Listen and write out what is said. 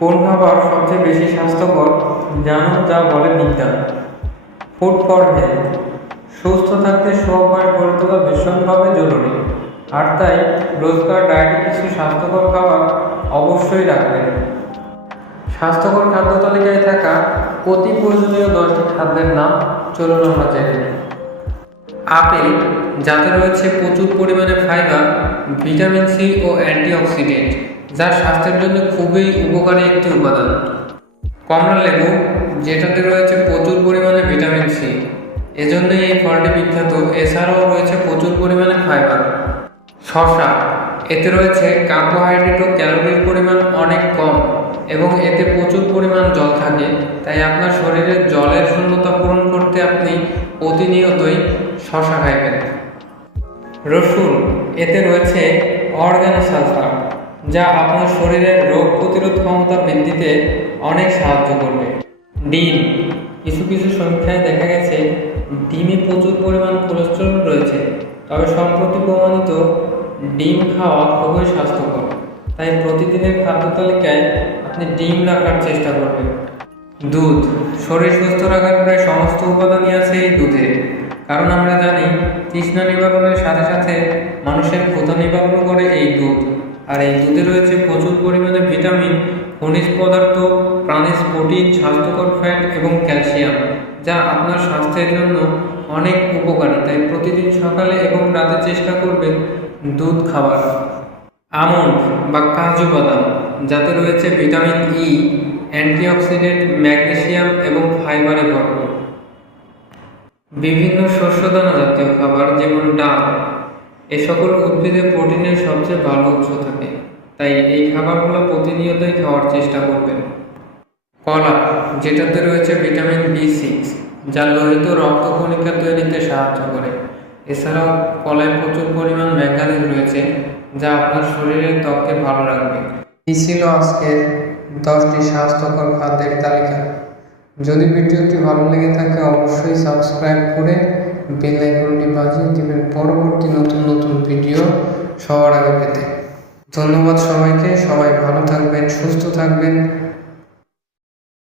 কোন খাবার সবচেয়ে বেশি স্বাস্থ্যকর জানুন, যা বলে বিজ্ঞান। Food for health. সুস্থ থাকতে সুঅভ্যাস গড়ে তোলা ভীষণভাবে জরুরি, আর তাই রোজকার ডায়েটে কিছু স্বাস্থ্যকর খাবার অবশ্যই রাখবেন। স্বাস্থ্যকর খাদ্য তালিকায় থাকা অতি প্রয়োজনীয় 10টি খাদ্যের নাম চলুন আমরা জেনে নিই। আপেল, যাতে রয়েছে প্রচুর পরিমাণে ফাইবার, ভিটামিন সি ও অ্যান্টিঅক্সিডেন্ট, যা স্বাস্থ্যের জন্য খুবই উপকারী একটি উপাদান। কমলা লেবু, যেটাতে রয়েছে প্রচুর পরিমাণে ভিটামিন সি, এজন্যই এই ফলটি বিখ্যাত। এছাড়াও রয়েছে প্রচুর পরিমাণে ফাইবার। শসা, এতে রয়েছে কার্বোহাইড্রেট ও ক্যালোরির পরিমাণ অনেক কম এবং এতে প্রচুর পরিমাণ জল থাকে, তাই আপনার শরীরে জলের শূন্যতা পূরণ করতে আপনি প্রতিনিয়তই শসা খাইবেন। রসুন, এতে রয়েছে অর্গানোসালফার, যা আপনার শরীরের রোগ প্রতিরোধ ক্ষমতা বৃদ্ধিতে অনেক সাহায্য করবে। ডিম, কিছু কিছু সংখ্যায় দেখা গেছে ডিমে প্রচুর পরিমাণ কোলেস্টেরল রয়েছে, তবে সম্প্রতি প্রমাণিত ডিম খাওয়া খুবই স্বাস্থ্যকর, তাই প্রতিদিনের খাদ্য তালিকায় আপনি ডিম রাখার চেষ্টা করবেন। দুধ, শরীর সুস্থ রাখার প্রায় সমস্ত উপাদানই আছে এই দুধে, কারণ আমরা জানি তৃষ্ণা নিবারণের সাথে সাথে মানুষের ক্ষুধা নিবারণ করে এই দুধ। আর এই দুধে রয়েছে প্রচুর পরিমাণে ভিটামিন, খনিজ পদার্থ, প্রাণীজ প্রোটিন, স্বাস্থ্যকর ফ্যাট এবং ক্যালসিয়াম, যা আপনার স্বাস্থ্যের জন্য অনেক উপকারী, তাই প্রতিদিন সকালে এবং রাতে চেষ্টা করবেন দুধ খাবার। আমন্ড বা কাজু বাদাম, যাতে রয়েছে ভিটামিন ই, অ্যান্টিঅক্সিডেন্ট, ম্যাগনেসিয়াম এবং ফাইবারে ভরপুর। বিভিন্ন শস্যদানা জাতীয় খাবার যেমন ডাল, এ সকল উদ্ভিদে প্রোটিনের সবচেয়ে ভালো উৎস থাকে, তাই এই খাবারগুলো প্রতিনিয়তই খাওয়ার চেষ্টা করবেন। কলা, যেটাতে রয়েছে ভিটামিন বি6, যা লোহিত রক্তকণিকা তৈরিতে সাহায্য করে। এছাড়াও কলায় প্রচুর পরিমাণ ম্যাঙ্গানিজ রয়েছে, যা আপনার শরীরের ত্বককে ভালো রাখবে। এই ছিল আজকের 10টি স্বাস্থ্যকর খাদ্যের তালিকা। যদি ভিডিওটি ভালো লেগে থাকে অবশ্যই সাবস্ক্রাইব করে বেল আইকনটি বাজিয়ে দিবেন পরবর্তী নতুন নতুন ভিডিও সবার আগে পেতে। ধন্যবাদ সবাইকে। সবাই ভালো থাকবেন, সুস্থ থাকবেন।